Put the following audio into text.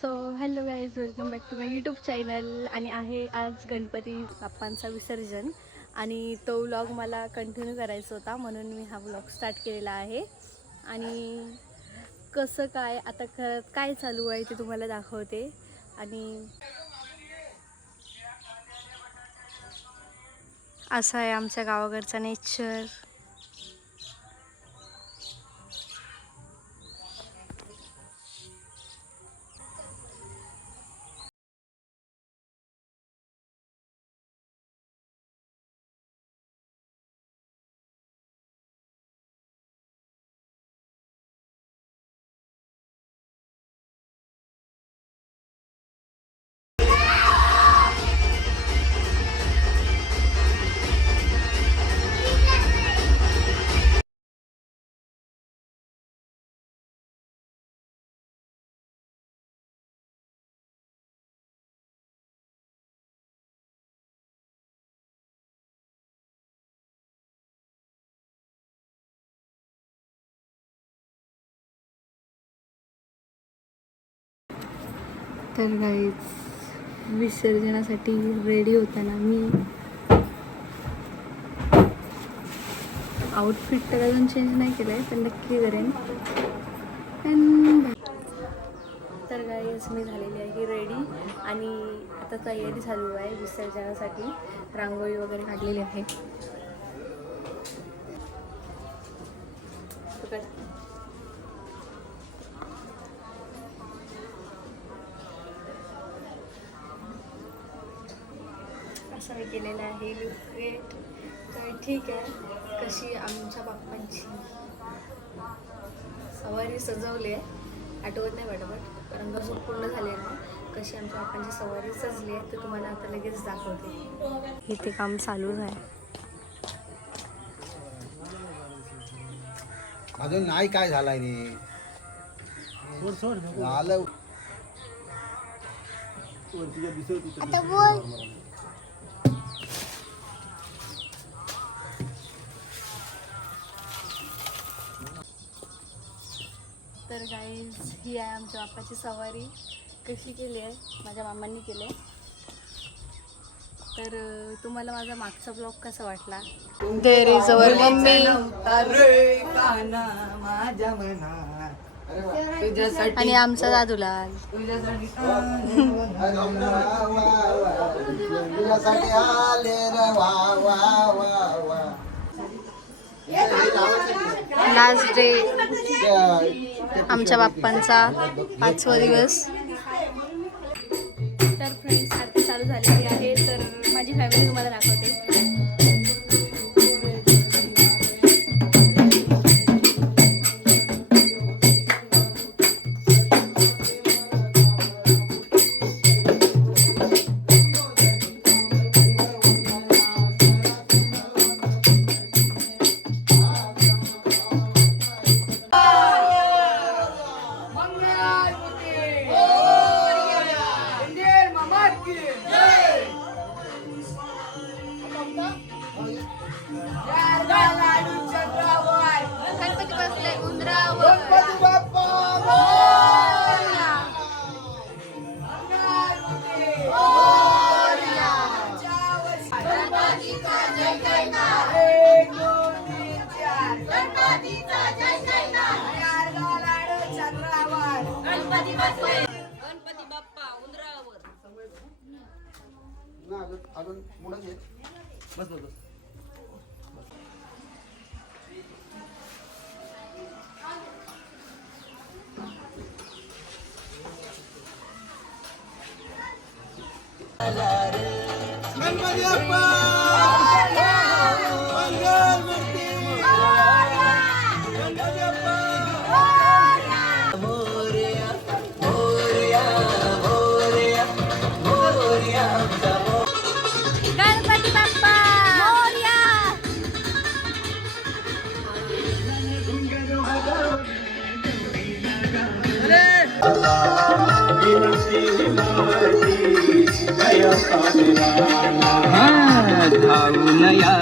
So hello guys, welcome back to my YouTube channel. आणि आहे आज गणपती बाप्पांचा विसर्जन आणि तो व्लॉग मला कंटिन्यू करायचा होता, म्हणून मी हा व्लॉग स्टार्ट केलेला आहे. आणि कसं काय आता काय चालू आहे ते तुम्हाला दाखवते. आणि असं आहे आमच्या गावाकडचा नेचर. तर गाईज विसर्जनासाठी रेडी होताना मी आउटफिट तर अजून चेंज नाही केलं आहे, पण नक्की करेन. तर गाईज मी झालेली आहे रेडी आणि आता तयारी चालू आहे विसर्जनासाठी. रांगोळी वगैरे काढलेली आहे. असं मी केलेलं आहे लुक. तर ठीक आहे, कशी आमच्या बाप्पांची सवारी सजवली आहे आठवत नाही पटापट, कारण कसं पूर्ण झाले ना. कशी आमच्या बाप्पांची सवारी सजली आहे ते तुम्हाला आता लगेच दाखवते. इथे काम चालूच आहे अजून नाही काय झालाय रे. झालं आता बोल. तर गाईज ही आहे आमच्या बाप्पाची सवारी. कशी केली आहे माझ्या मामांनी केली आहे. तर तुम्हाला माझा मागचा ब्लॉग कसा वाटला. देरीजवळ मम्मी आणि आमचा दादूलाल. तुझ्यासाठी आले रे वा वा वा वा. लास्ट डे आमच्या बाप्पांचा 5वा दिवस. तर फ्रेंड्स आरती चालू झालेली आहे, तर माझी फॅमिली तुम्हाला दाखवते. गणपती बसले उंदरावर. गणपती बाप्पा उंदरावर. अजून पुढे घे. बस बस बस. गणपती बाप्पा मंगल मूर्ती. गणपती बाप्पा मोरया मोरया मोरया मोरया. गणपती बाप्पा मोरया. धावून या